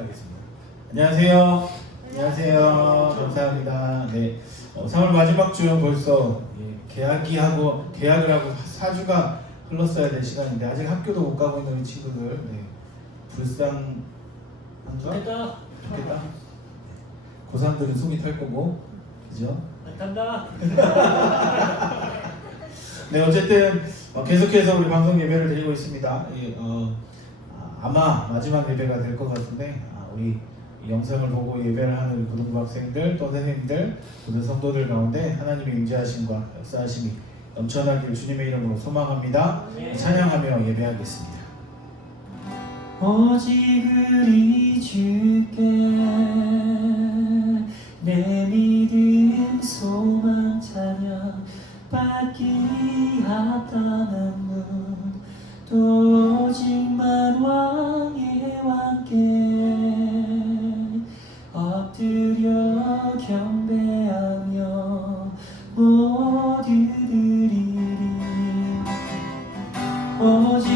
시작하겠습니다. 안녕하세요. 안녕하세요. 감사합니다. 네, 3월 마지막 주 벌써 계약을 하고 4주가 흘렀어야 될 시간인데 아직 학교도 못 가고 있는 우리 친구들 불쌍한가? 좋겠다. 고3들은 속이 탈 거고, 그죠? 안 탄다. 네, 어쨌든 계속해서 우리 방송 예배를 드리고 있습니다. 아마 마지막 예배가 될 것 같은데 우리 이 영상을 보고 예배를 하는 고등부 학생들 또 선생님들 모든 성도들 가운데 하나님의 임재하심과 역사하심이 넘쳐나길 주님의 이름으로 소망합니다. 찬양하며 예배하겠습니다. 오직 우리 주께 내 믿음 소망 찬양 받기 합당한 문 또 오직만 왕의 왕께 엎드려 경배하며 모두 드리리. 오직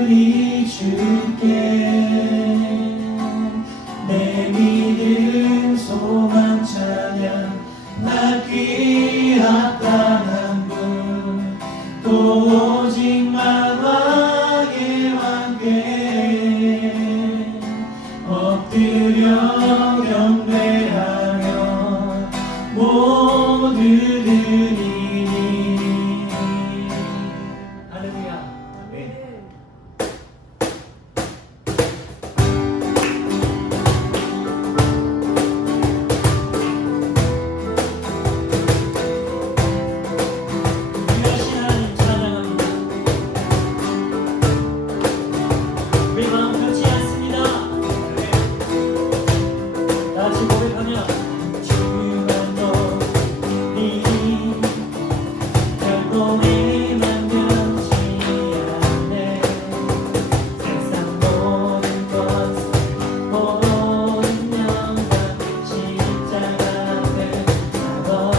우리 주께 내 믿음 소망 찬양 받기 합당한 분 또 오직만 왕의 왕께 엎드려 경배하며 모두 드리리. 할렐루야. 아멘. 유일하신 하나님 찬양합니다. 우리 마음 변치 않습니다. 다시 고백하며 주만 너니 결국에만 변치 않네. 세상 모든 것을 모든 영광 십자가 앞에 다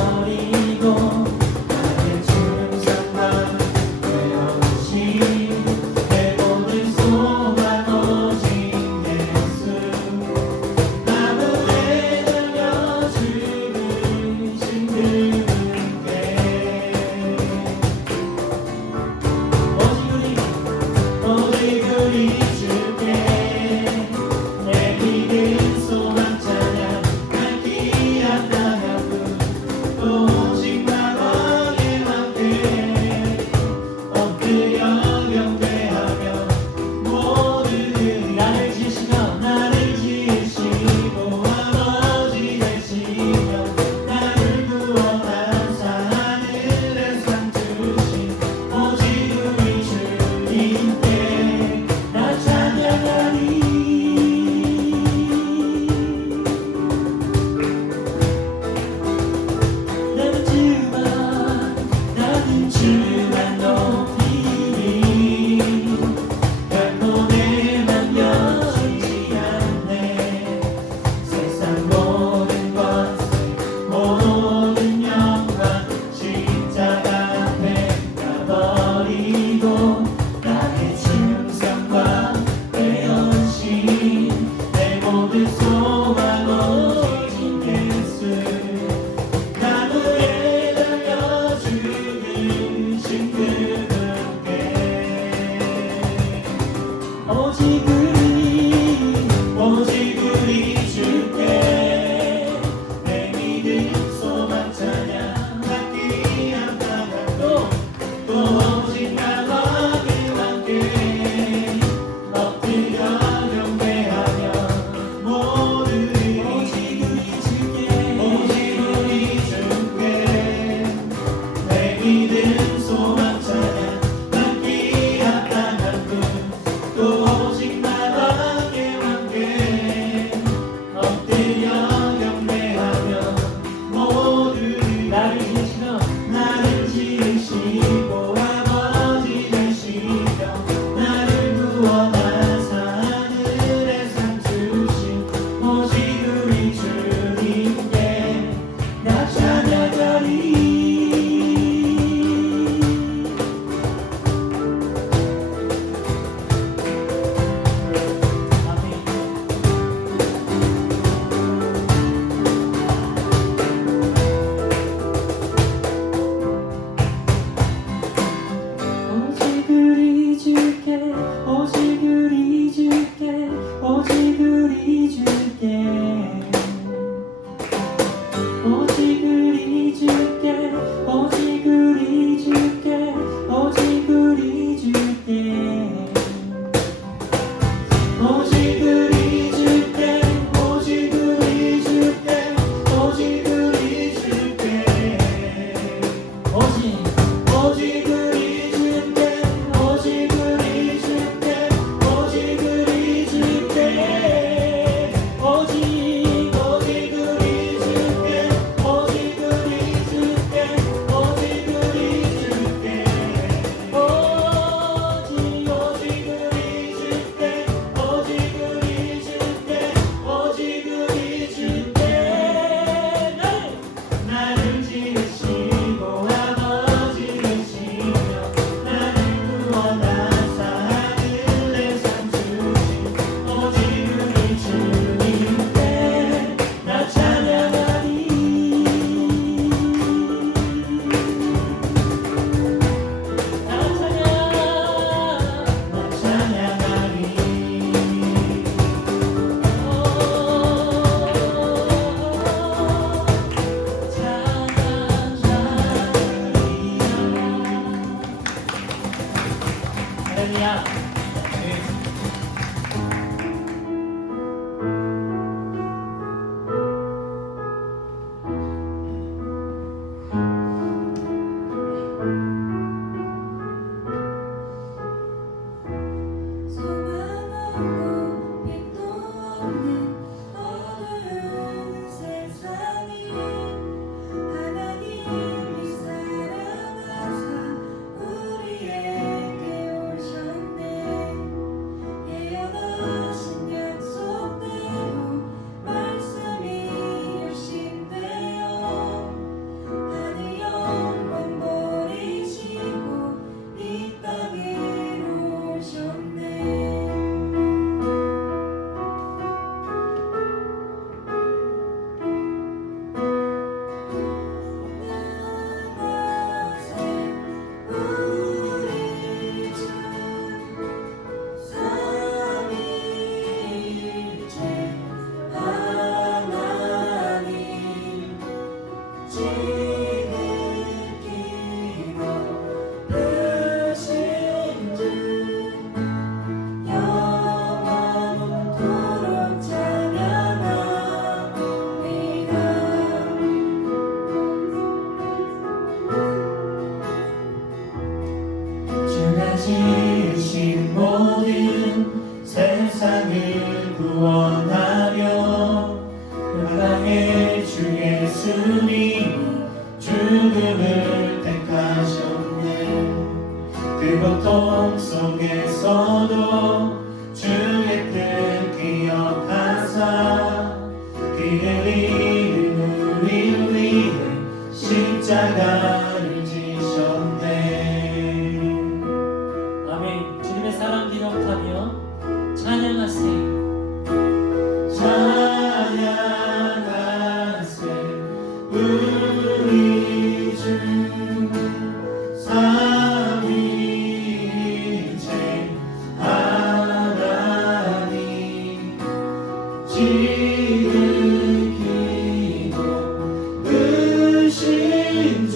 오직 할렐루야. 소망없고 빛도 없는 어두운 세상이 하나님이 사랑하사 우리에게 오셨네. 예언하신 약속대로 말씀이 열심되어 하늘 영광 버리시고 이 땅으로 오셨네. 나가세 우리 주 삼위일체 하나님 지극히도 크신 주 영원토록 찬양합니다. 주가 지으신 모든 세상을 구원하려 그 땅에 주 예수님 죽음을 택하셨네. 그 고통 속에서도 주의 뜻 기억하사 그의 이름 우리 위해 십자가를 지셨네. 아멘. 주님의 사랑 기억하며 찬양하세요. 찬양하세 우리 주 삼위일체 하나님 지극히도 크신 주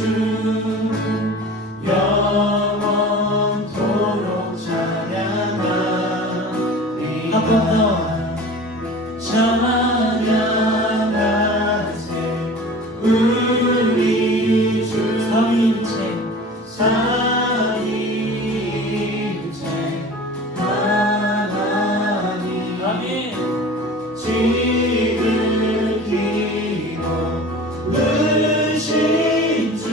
영원토록 찬양하리라. 한 번 더 찬양하세 우리 주 삼위일체 삼위일체 하나님 아멘. 지극히도 크신 주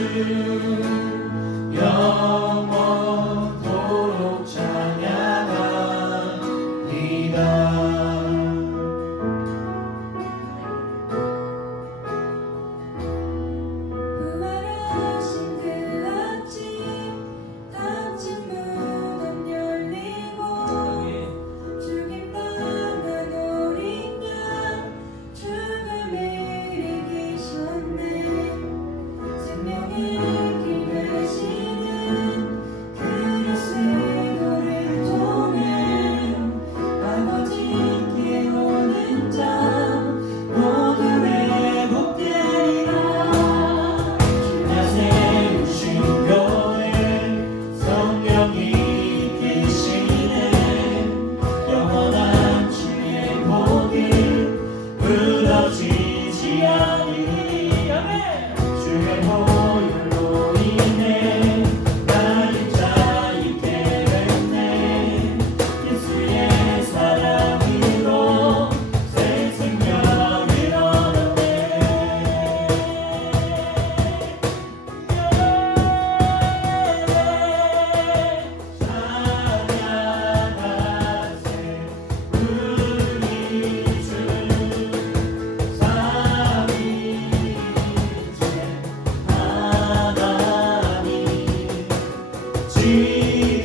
영원토록 찬양하리라. 부활하신 그 아침 닫힌 문은 열리고 죽임당한 어린 양 죽음을 이기셨네. 생명의 길 되시는 그리스도를 통해 아버지께 오는 자 모두 회복되리라. 주냐 세우신 교회 성령이 계시네. 영원한 주의 복이 무너지지 않으리. 아멘. 주의 보혈로 인해 나를 자유케 했네. 예수의 사랑으로 새 생명을 얻었네. 찬양하세 우리 주 삼위일체 하나님 지극히도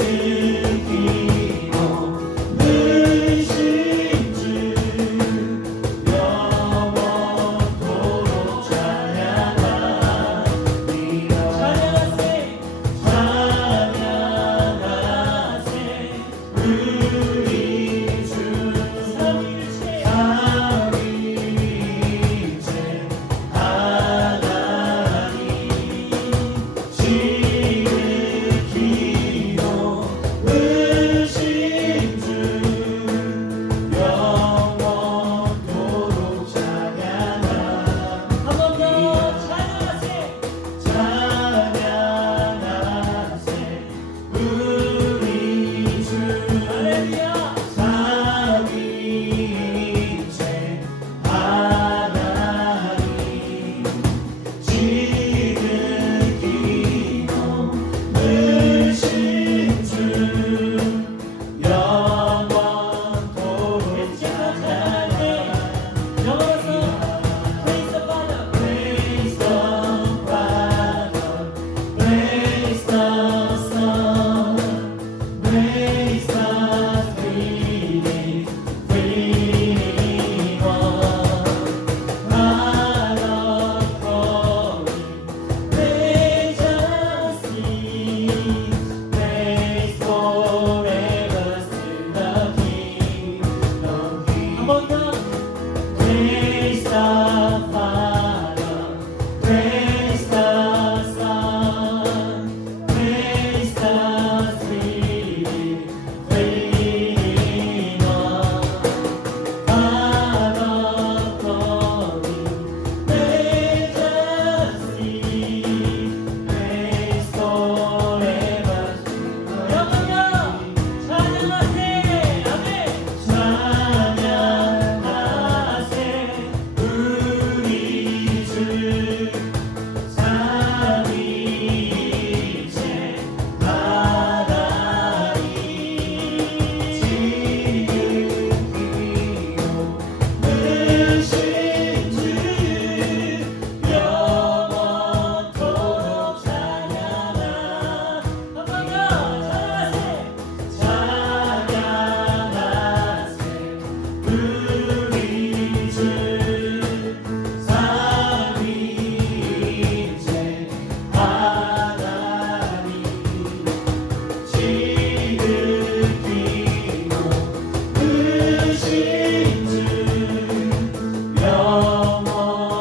크신 주 영원토록 찬양하리라. 찬양하세 우리 주 삼위일체 하나님 지극히도 크신 삼위일체 하나님 지극히 높으신 주 영원토록 찬양해 영원해서 Praise the Father Praise the Son Praise the Spirit Three One God of glory Praise us Praise forever still the King of Kings 한번 더 Praise the Father, praise the Son, praise the Spirit, Three One, God of glory, praise us, praise forever. 영원히 찬양하세, 아멘. 찬양하세 우리 주 삼위일체 하나님 지극히 높으신 주 영원토록 찬양하 한번더 찬양하세 우리 주 삼위일체 하나님 지극히 높으신 주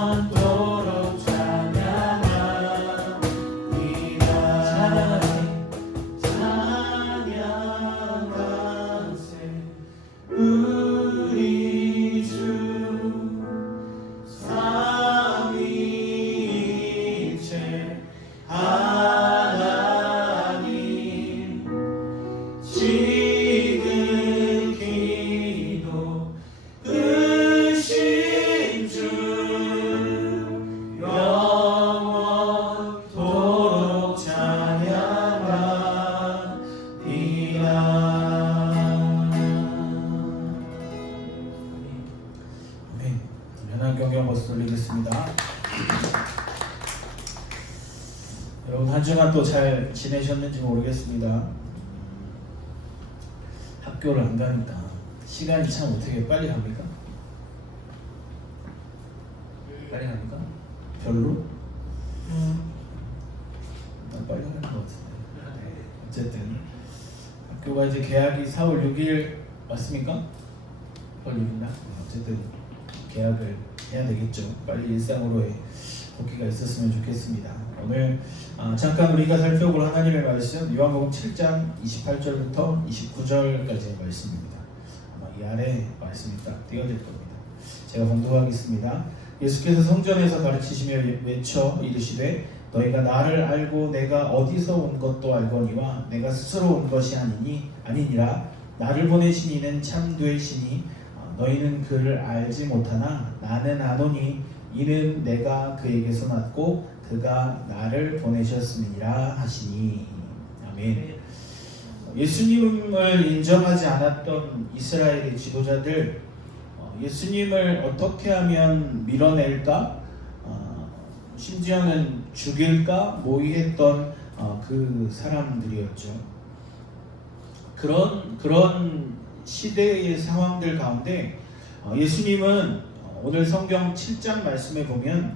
영원토록 찬양합니다. 찬양하세 우리 주 삼위일체 하나님 지극히 높으신 주 영원토록 찬양합니다. 아멘. 연한 경경 버스 돌리겠습니다. 여러분 한 주간 또 잘 지내셨는지 모르겠습니다. 학교를 안 가니까 시간이 참 어떻게 빨리 갑니까? 빨리 갑니까? 별로? 빨리 가는 것 같은데. 네, 어쨌든 학교가 이제 개학이 4월 6일 맞습니까? 4월 6일날? 어쨌든 개학을 해야 되겠죠. 빨리 일상으로의 복귀가 있었으면 좋겠습니다. 오늘 잠깐 우리가 살펴볼 하나님의 말씀 요한복음 7장 28절부터 29절까지의 말씀입니다. 아마 이 아래 말씀이 딱 띄어질 겁니다. 제가 봉독하겠습니다. 예수께서 성전에서 가르치시며 외쳐 이르시되 너희가 나를 알고 내가 어디서 온 것도 알거니와 내가 스스로 온 것이 아니니라 나를 보내신 이는 참되시니 너희는 그를 알지 못하나 나는 아노니 이는 내가 그에게서 났고 그가 나를 보내셨음이라 하시니. 아멘. 예수님을 인정하지 않았던 이스라엘의 지도자들 예수님을 어떻게 하면 밀어낼까 심지어는 죽일까 모의했던 그 사람들이었죠. 그런 시대의 상황들 가운데 예수님은 오늘 성경 7장 말씀에 보면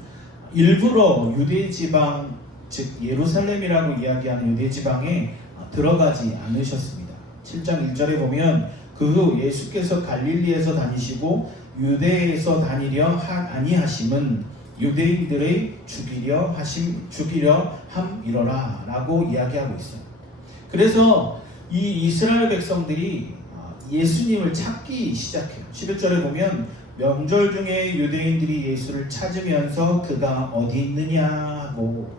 일부러 유대 지방 즉 예루살렘이라고 이야기하는 유대 지방에 들어가지 않으셨습니다. 7장 1절에 보면 그 후 예수께서 갈릴리에서 다니시고 유대에서 다니려 아니하심은 유대인들의 죽이려 함이러라 라고 이야기하고 있어요. 그래서 이 이스라엘 백성들이 예수님을 찾기 시작해요. 11절에 보면 명절 중에 유대인들이 예수를 찾으면서 그가 어디 있느냐고.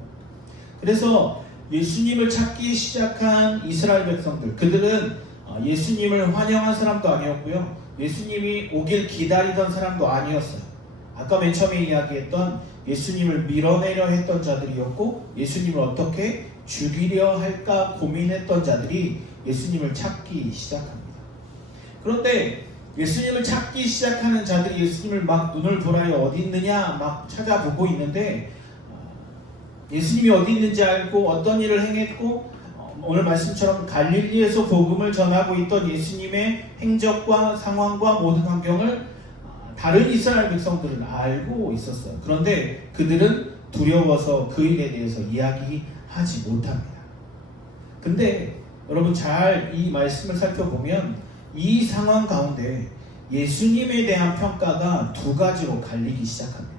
그래서 예수님을 찾기 시작한 이스라엘 백성들, 그들은 예수님을 환영한 사람도 아니었고요. 예수님이 오길 기다리던 사람도 아니었어요. 아까 맨 처음에 이야기했던 예수님을 밀어내려 했던 자들이었고, 예수님을 어떻게 죽이려 할까 고민했던 자들이 예수님을 찾기 시작합니다. 그런데 예수님을 찾기 시작하는 자들이 예수님을 막 눈을 돌아요 어디 있느냐 막 찾아보고 있는데, 예수님이 어디 있는지 알고 어떤 일을 행했고, 오늘 말씀처럼 갈릴리에서 복음을 전하고 있던 예수님의 행적과 상황과 모든 환경을 다른 이스라엘 백성들은 알고 있었어요. 그런데 그들은 두려워서 그 일에 대해서 이야기하지 못합니다. 근데 여러분 잘 이 말씀을 살펴보면 이 상황 가운데 예수님에 대한 평가가 두 가지로 갈리기 시작합니다.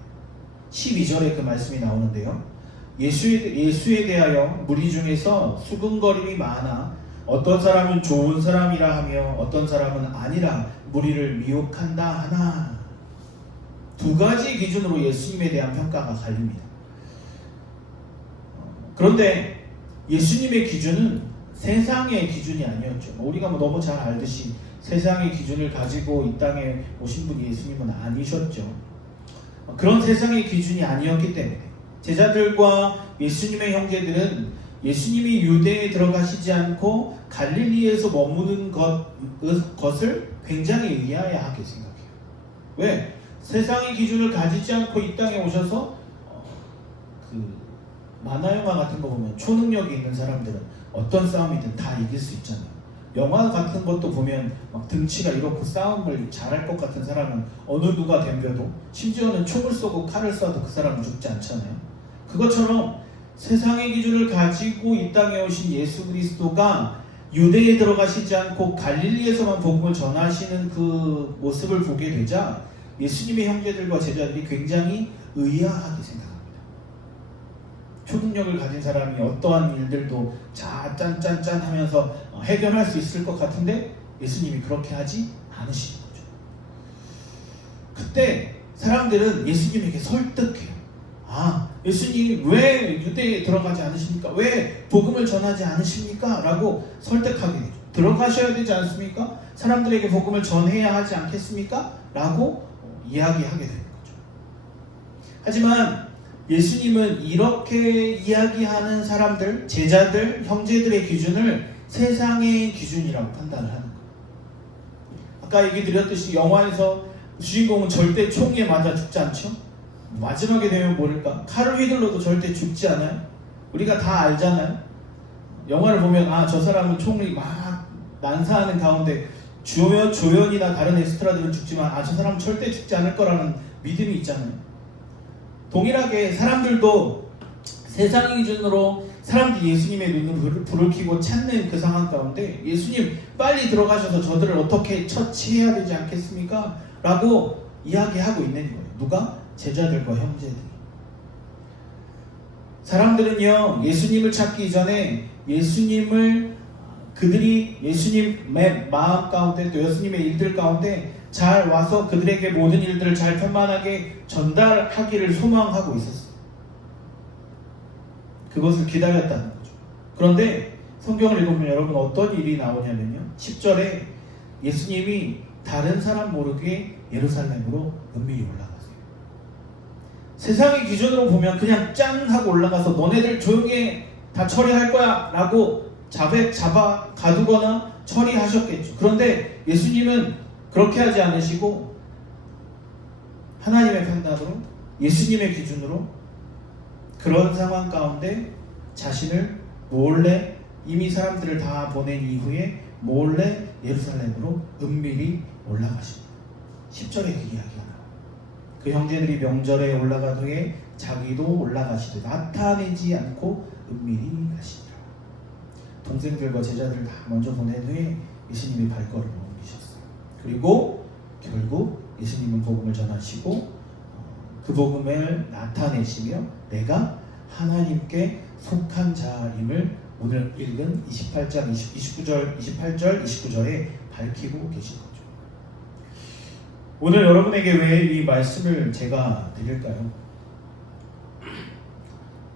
12절에 그 말씀이 나오는데요. 예수에 대하여 무리 중에서 수근거림이 많아 어떤 사람은 좋은 사람이라 하며 어떤 사람은 아니라 무리를 미혹한다 하나. 두 가지 기준으로 예수님에 대한 평가가 갈립니다. 그런데 예수님의 기준은 세상의 기준이 아니었죠. 우리가 너무 잘 알듯이 세상의 기준을 가지고 이 땅에 오신 분이 예수님은 아니셨죠. 그런 세상의 기준이 아니었기 때문에 제자들과 예수님의 형제들은 예수님이 유대에 들어가시지 않고 갈릴리에서 머무는 것을 굉장히 의아해하게 생각해요. 왜? 세상의 기준을 가지지 않고 이 땅에 오셔서 만화 영화 같은 거 보면 초능력이 있는 사람들은 어떤 싸움이든 다 이길 수 있잖아요. 영화 같은 것도 보면 막 등치가 이렇고 싸움을 잘할 것 같은 사람은 어느 누가 덤벼도, 심지어는 총을 쏘고 칼을 쏴도 그 사람은 죽지 않잖아요. 그것처럼 세상의 기준을 가지고 이 땅에 오신 예수 그리스도가 유대에 들어가시지 않고 갈릴리에서만 복음을 전하시는 그 모습을 보게 되자 예수님의 형제들과 제자들이 굉장히 의아하게 생각합니다. 초능력을 가진 사람이 어떠한 일들도 짠짠짠 하면서 해결할 수 있을 것 같은데 예수님이 그렇게 하지 않으시는 거죠. 그때 사람들은 예수님에게 설득해요. 예수님 왜 유대에 들어가지 않으십니까? 왜 복음을 전하지 않으십니까? 라고 설득하게 되죠. 들어가셔야 되지 않습니까? 사람들에게 복음을 전해야 하지 않겠습니까? 라고 이야기하게 되는 거죠. 하지만 예수님은 이렇게 이야기하는 사람들, 제자들, 형제들의 기준을 세상의 기준이라고 판단을 하는 거예요. 아까 얘기 드렸듯이 영화에서 주인공은 절대 총에 맞아 죽지 않죠? 마지막에 되면 모를까? 칼을 휘둘러도 절대 죽지 않아요? 우리가 다 알잖아요? 영화를 보면 저 사람은 총이 막 난사하는 가운데 조연이나 다른 엑스트라들은 죽지만 저 사람은 절대 죽지 않을 거라는 믿음이 있잖아요. 동일하게 사람들도 세상의 기준으로 사람들이 예수님의 눈으로 불을 켜고 찾는 그 상황 가운데 예수님 빨리 들어가셔서 저들을 어떻게 처치해야 되지 않겠습니까? 라고 이야기하고 있는 거예요. 누가? 제자들과 형제들이. 사람들은요, 예수님을 찾기 전에 그들이 예수님의 마음 가운데 또 예수님의 일들 가운데 잘 와서 그들에게 모든 일들을 잘 편만하게 전달하기를 소망하고 있었어요. 그것을 기다렸다는 거죠. 그런데 성경을 읽으면 여러분 어떤 일이 나오냐면요, 10절에 예수님이 다른 사람 모르게 예루살렘으로 은밀히 올라가세요. 세상의 기준으로 보면 그냥 짠 하고 올라가서 너네들 조용히 다 처리할 거야 라고 잡아 가두거나 처리하셨겠죠. 그런데 예수님은 그렇게 하지 않으시고 하나님의 판단으로, 예수님의 기준으로 그런 상황 가운데 자신을 몰래, 이미 사람들을 다 보낸 이후에 몰래 예루살렘으로 은밀히 올라가십니다. 10절에 그 이야기가 나와요. 그 형제들이 명절에 올라간 후에 자기도 올라가시되 나타내지 않고 은밀히 가시니라. 동생들과 제자들을 다 먼저 보낸 후에 예수님이 발걸음을 옮기셨어요. 그리고 결국 예수님은 복음을 전하시고 그 복음을 나타내시며 내가 하나님께 속한 자임을 오늘 읽은 28절, 29절에 밝히고 계신 거죠. 오늘 여러분에게 왜 이 말씀을 제가 드릴까요?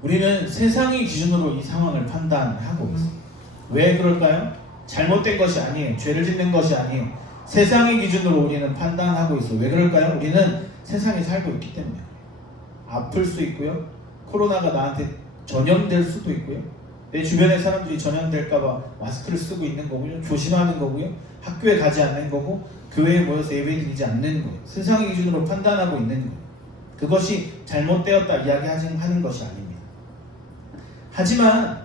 우리는 세상의 기준으로 이 상황을 판단하고 있습니다. 왜 그럴까요? 잘못된 것이 아니에요. 죄를 짓는 것이 아니에요. 세상의 기준으로 우리는 판단하고 있어요. 왜 그럴까요? 우리는 세상에 살고 있기 때문에. 아플 수 있고요. 코로나가 나한테 전염될 수도 있고요. 내 주변의 사람들이 전염될까봐 마스크를 쓰고 있는 거고요. 조심하는 거고요. 학교에 가지 않는 거고 교회에 모여서 예배드리지 않는 거예요. 세상의 기준으로 판단하고 있는 거예요. 그것이 잘못되었다 이야기하는 것이 아닙니다. 하지만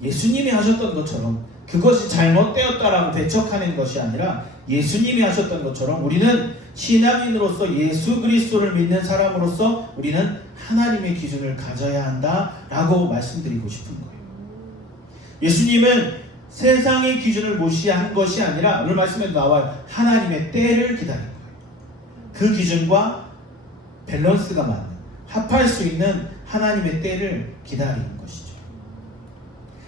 예수님이 하셨던 것처럼 그것이 잘못되었다라고 배척하는 것이 아니라 예수님이 하셨던 것처럼 우리는 신앙인으로서 예수 그리스도를 믿는 사람으로서 우리는 하나님의 기준을 가져야 한다라고 말씀드리고 싶은 거예요. 예수님은 세상의 기준을 무시한 것이 아니라 오늘 말씀에도 나와요. 하나님의 때를 기다린 거예요. 그 기준과 밸런스가 맞는 합할 수 있는 하나님의 때를 기다리는 것이죠.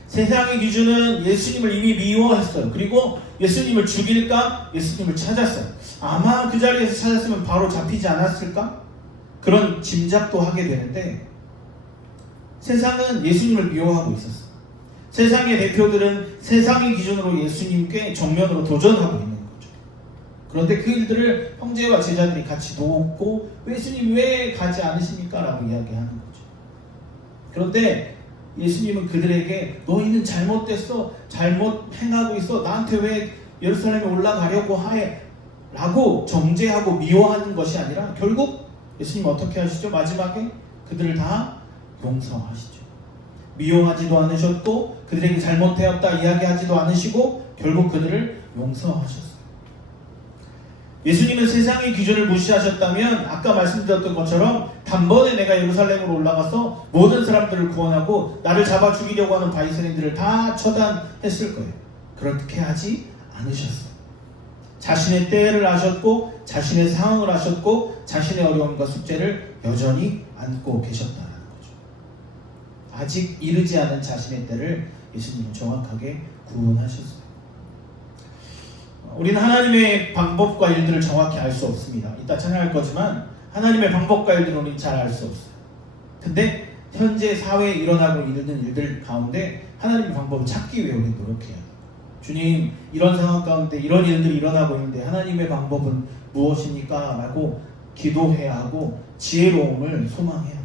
세상의 기준은 예수님을 이미 미워했어요. 그리고 예수님을 죽일까? 예수님을 찾았어요. 아마 그 자리에서 찾았으면 바로 잡히지 않았을까? 그런 짐작도 하게 되는데 세상은 예수님을 미워하고 있었어요. 세상의 대표들은 세상의 기준으로 예수님께 정면으로 도전하고 있는 거죠. 그런데 그 일들을 형제와 제자들이 같이 돕고 예수님 왜 가지 않으십니까? 라고 이야기하는 거죠. 그런데 예수님은 그들에게 너희는 잘못됐어. 잘못 행하고 있어. 나한테 왜 예루살렘에 올라가려고 해? 라고 정죄하고 미워하는 것이 아니라 결국 예수님 어떻게 하시죠? 마지막에 그들을 다 용서하시죠. 미워하지도 않으셨고 그들에게 잘못되었다 이야기하지도 않으시고 결국 그들을 용서하셨어요. 예수님은 세상의 기준을 무시하셨다면 아까 말씀드렸던 것처럼 단번에 내가 예루살렘으로 올라가서 모든 사람들을 구원하고 나를 잡아 죽이려고 하는 바리새인들을 다 처단했을 거예요. 그렇게 하지 않으셨어요. 자신의 때를 아셨고 자신의 상황을 아셨고 자신의 어려움과 숙제를 여전히 안고 계셨다는 거죠. 아직 이르지 않은 자신의 때를 예수님은 정확하게 구원하셨어요. 우리는 하나님의 방법과 일들을 정확히 알 수 없습니다. 이따 찬양할 거지만 하나님의 방법과 일들은 우리는 잘 알 수 없어요. 근데 현재 사회에 일어나고 있는 일들 가운데 하나님의 방법을 찾기 위해 우리는 노력해야 돼요. 주님, 이런 상황 가운데 이런 일들이 일어나고 있는데 하나님의 무엇입니까? 라고 기도해야 하고 지혜로움을 소망해야 돼요.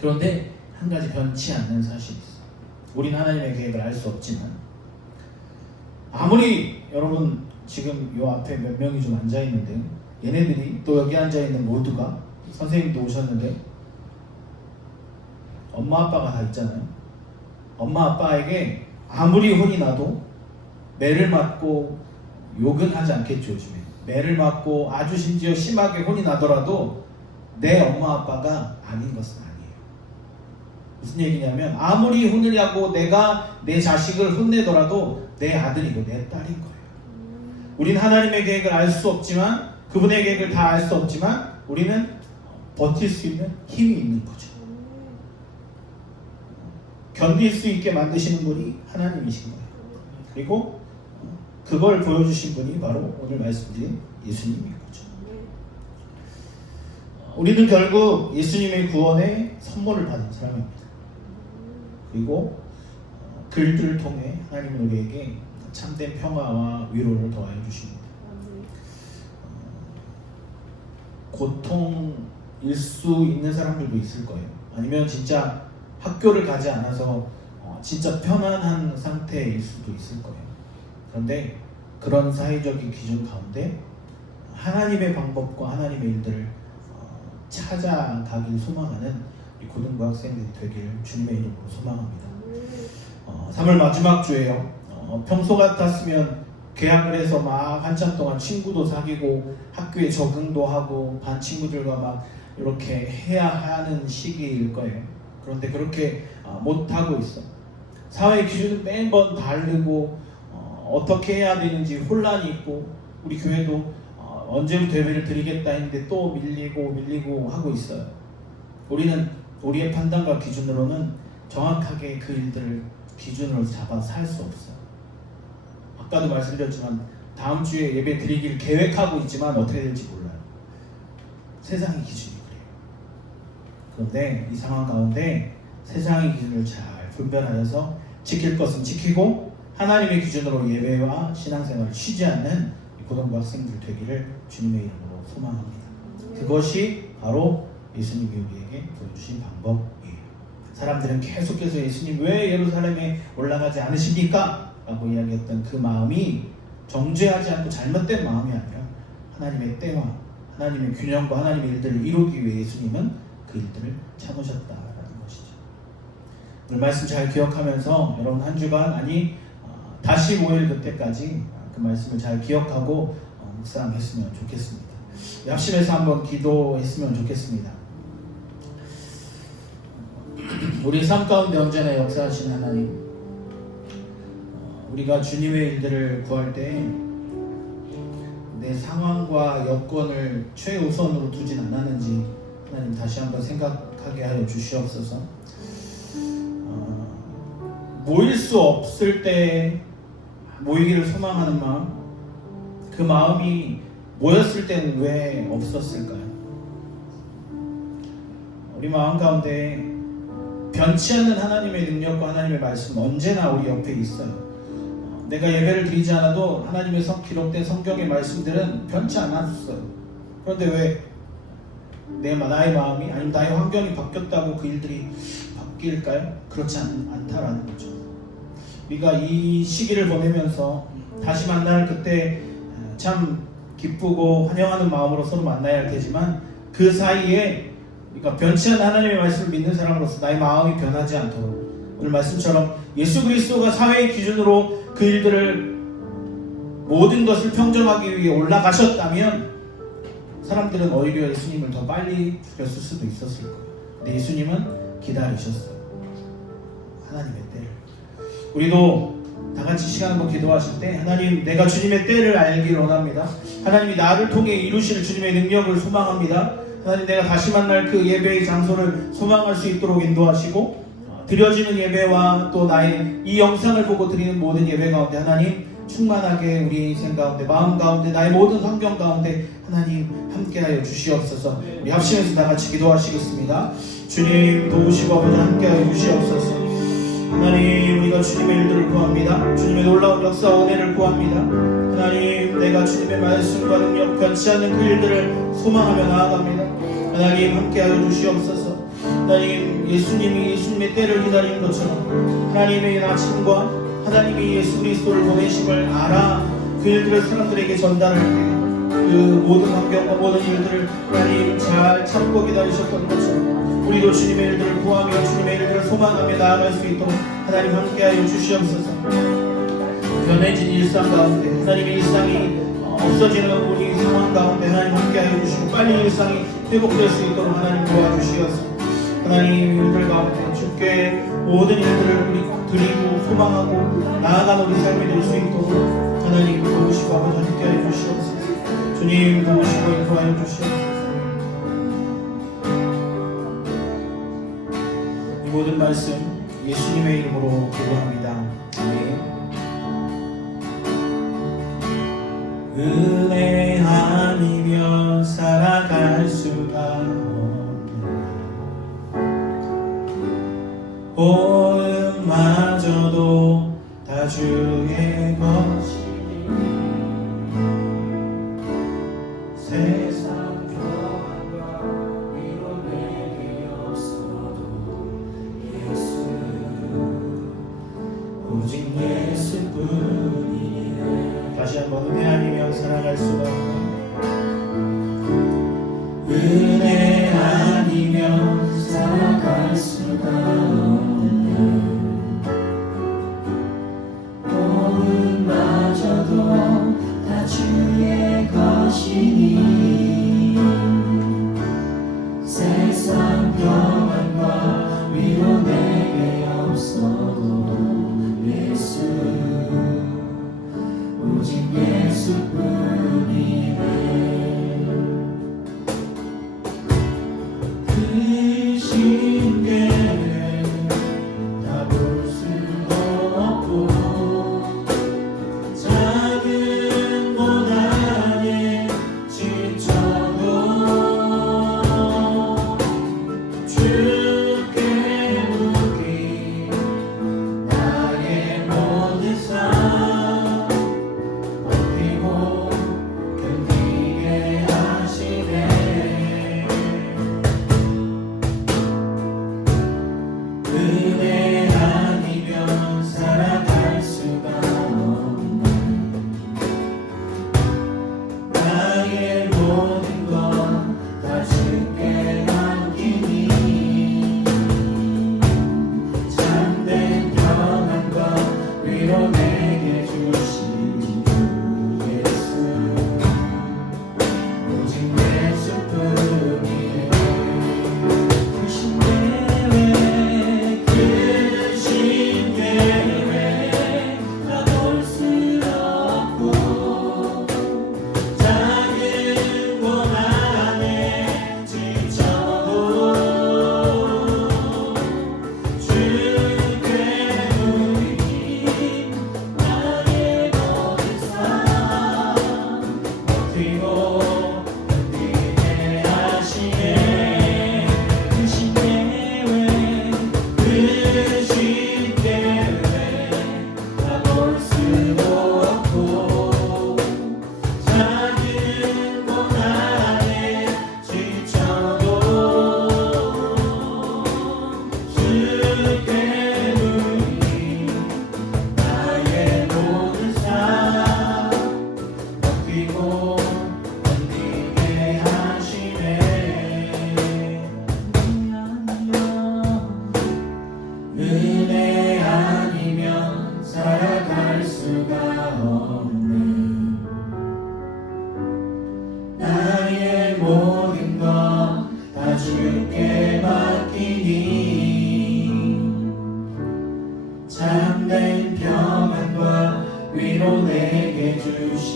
그런데 한 가지 변치 않는 사실이 있어요. 우리는 하나님의 계획을 알 수 없지만 아무리 여러분 지금 요 앞에 몇 명이 좀 앉아있는데 얘네들이 또 여기 앉아있는 모두가 선생님도 오셨는데 엄마 아빠가 다 있잖아요. 엄마 아빠에게 아무리 혼이 나도 매를 맞고 욕은 하지 않겠죠. 요즘에 매를 맞고 아주 심지어 심하게 혼이 나더라도 내 엄마 아빠가 아닌 것은 아니에요. 무슨 얘기냐면 아무리 혼을 하고 내가 내 자식을 혼내더라도 내 아들이고 내 딸인 거예요. 우린 하나님의 계획을 알 수 없지만 그분의 계획을 다 알 수 없지만 우리는 버틸 수 있는 힘이 있는 거죠. 견딜 수 있게 만드시는 분이 하나님이신 거예요. 그리고 그걸 보여주신 분이 바로 오늘 말씀드린 예수님인 거죠. 우리는 결국 예수님의 구원의 선물을 받은 사람입니다. 그리고 글들을 통해 하나님은 우리에게 참된 평화와 위로를 더하여 주십니다. 고통일 수 있는 사람들도 있을 거예요. 아니면 진짜 학교를 가지 않아서 진짜 편안한 상태일 수도 있을 거예요. 그런데 그런 사회적인 기준 가운데 하나님의 방법과 하나님의 일들을 찾아가길 소망하는 우리 고등부 학생들이 되길 주님의 이름으로 소망합니다. 3월 마지막 주에요. 평소 같았으면 개학을 해서 막 한참 동안 친구도 사귀고 학교에 적응도 하고 반 친구들과 막 이렇게 해야 하는 시기일 거예요. 그런데 그렇게 못하고 있어. 사회 기준은 매번 다르고 어떻게 해야 되는지 혼란이 있고 우리 교회도 언제부터 예배를 드리겠다 했는데 또 밀리고 하고 있어요. 우리는 우리의 판단과 기준으로는 정확하게 그 일들을 기준으로 잡아 살 수 없어요. 아까도 말씀드렸지만 다음 주에 예배 드리기를 계획하고 있지만 어떻게 될지 몰라요. 세상의 기준이 그래요. 그런데 이 상황 가운데 세상의 기준을 잘 분별하여서 지킬 것은 지키고 하나님의 기준으로 예배와 신앙생활을 쉬지 않는 고등부 학생들 되기를 주님의 이름으로 소망합니다. 그것이 바로 예수님이 우리에게 보여주신 방법이에요. 사람들은 계속해서 예수님 왜 예루살렘에 올라가지 않으십니까? 라고 이야기했던 그 마음이 정죄하지 않고 잘못된 마음이 아니라 하나님의 때와 하나님의 균형과 하나님의 일들을 이루기 위해 예수님은 그 일들을 참으셨다라는 것이죠. 오늘 말씀 잘 기억하면서 여러분 한 주간 다시 모일 그때까지 그 말씀을 잘 기억하고 묵상했으면 좋겠습니다. 합심해서 한번 기도했으면 좋겠습니다. 우리 삶 가운데 언제나 역사하신 하나님, 우리가 주님의 일들을 구할 때 내 상황과 여건을 최우선으로 두진 않았는지 하나님 다시 한번 생각하게 하여 주시옵소서. 모일 수 없을 때 모이기를 소망하는 마음, 그 마음이 모였을 때는 왜 없었을까요? 우리 마음 가운데 변치 않는 하나님의 능력과 하나님의 말씀은 언제나 우리 옆에 있어요. 내가 예배를 드리지 않아도 하나님의 기록된 성경의 말씀들은 변치 않았어요. 그런데 왜 나의 마음이 아니면 나의 환경이 바뀌었다고 그 일들이 바뀔까요? 그렇지 않다라는 거죠. 우리가 이 시기를 보내면서 다시 만날 그때 참 기쁘고 환영하는 마음으로 서로 만나야 할 테지만 그 사이에 우리가 변치 않는 하나님의 말씀을 믿는 사람으로서 나의 마음이 변하지 않도록 오늘 말씀처럼 예수 그리스도가 사회의 기준으로 그 일들을 모든 것을 평정하기 위해 올라가셨다면 사람들은 오히려 예수님을 더 빨리 죽였을 수도 있었을 거예요. 근데 예수님은 기다리셨어요. 하나님의 때를. 우리도 다 같이 시간 한번 기도하실 때 하나님, 내가 주님의 때를 알기를 원합니다. 하나님이 나를 통해 이루실 주님의 능력을 소망합니다. 하나님, 내가 다시 만날 그 예배의 장소를 소망할 수 있도록 인도하시고 드려지는 예배와 또 나의 이 영상을 보고 드리는 모든 예배 가운데 하나님 충만하게 우리 인생 가운데 마음 가운데 나의 모든 환경 가운데 하나님 함께하여 주시옵소서. 우리 합심해서 다 같이 기도하시겠습니다. 주님 도우시고 아버지 함께하여 주시옵소서. 하나님, 우리가 주님의 일들을 구합니다. 주님의 놀라운 역사와 은혜를 구합니다. 하나님, 내가 주님의 말씀과 능력 변치 않는 그 일들을 소망하며 나아갑니다. 하나님 함께하여 주시옵소서. 하나님, 예수님의 때를 기다리는 것처럼 하나님의 아침과 하나님이 예수 그리스도를 보내심을 알아 그 일들을 사람들에게 전달할 때 그 모든 환경과 모든 일들을 하나님 잘 참고 기다리셨던 것처럼 우리도 주님의 일들을 구하며 주님의 일들을 소망하며 나아갈 수 있도록 하나님 함께하여 주시옵소서. 변해진 일상 가운데 하나님의 일상이 없어지는 우리 상황 가운데 하나님 함께하여 주시고 빨리 일상이 회복될 수 있도록 하나님 도와주시옵소서. 하나님 일들 가운데 주께 모든 일들을 우리 드리고 소망하고 나아가는 우리 삶이 될 수 있도록 하나님 도우시고 아버지 함께하여 주시옵소서. 주님 도우시고 인도하여 주시옵소서. 이 모든 말씀 예수님의 이름으로 기도합니다. 아멘. 은혜 아니면 살아갈 수가 없네. 호흡마저도 다 주의 것이니 세상 교만과 위로 내게 없어도 예수 오직 예수뿐이네. 다시 한번 은혜 아니면 살아갈 수가 없네. 은혜 아니면 살아갈 수가 없네. 마저도 다 주의 것이니 세상 평안과 위로 내게 없어도 예수 오직 예수뿐이네. 그 신께 다 볼 수도 없고 작은 고난에 지쳐도 주께 묻기 나의 모든 삶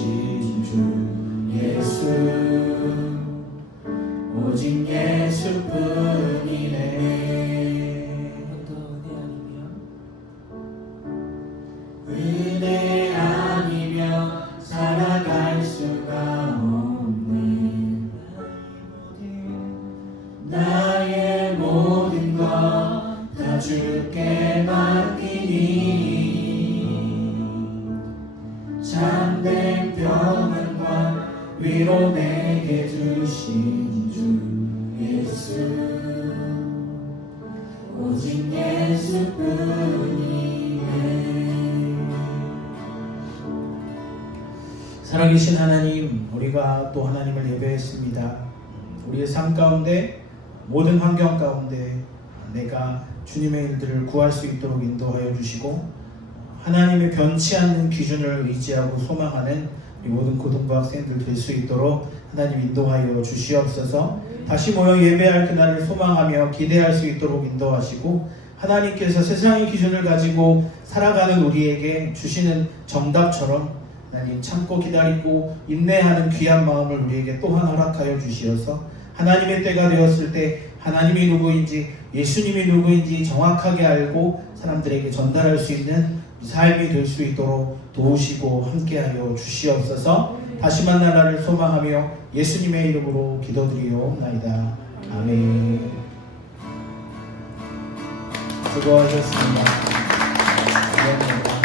되신 주 예수 오직 예수뿐이네. 은혜 아니면 살아갈 수가 없네. 나의 모든 것 다 주께 맡기니 참된 평안과 위로 내게 주신 주 예수 오직 예수뿐이네. 살아계신 하나님, 우리가 또 하나님을 예배했습니다. 우리의 삶 가운데, 모든 환경 가운데 내가 주님의 일들을 구할 수 있도록 인도하여 주시고, 하나님의 변치 않는 기준을 의지하고 소망하는 우리 모든 고등부 학생들 될 수 있도록 하나님 인도하여 주시옵소서. 다시 모여 예배할 그날을 소망하며 기대할 수 있도록 인도하시고, 하나님께서 세상의 기준을 가지고 살아가는 우리에게 주시는 정답처럼 하나님 참고 기다리고 인내하는 귀한 마음을 우리에게 또한 허락하여 주시어서 하나님의 때가 되었을 때 하나님이 누구인지 예수님이 누구인지 정확하게 알고 사람들에게 전달할 수 있는 삶이 될 수 있도록 도우시고 함께하여 주시옵소서. 다시 만날 날을 소망하며 예수님의 이름으로 기도드리옵나이다. 아멘. 수고하셨습니다. 감사합니다.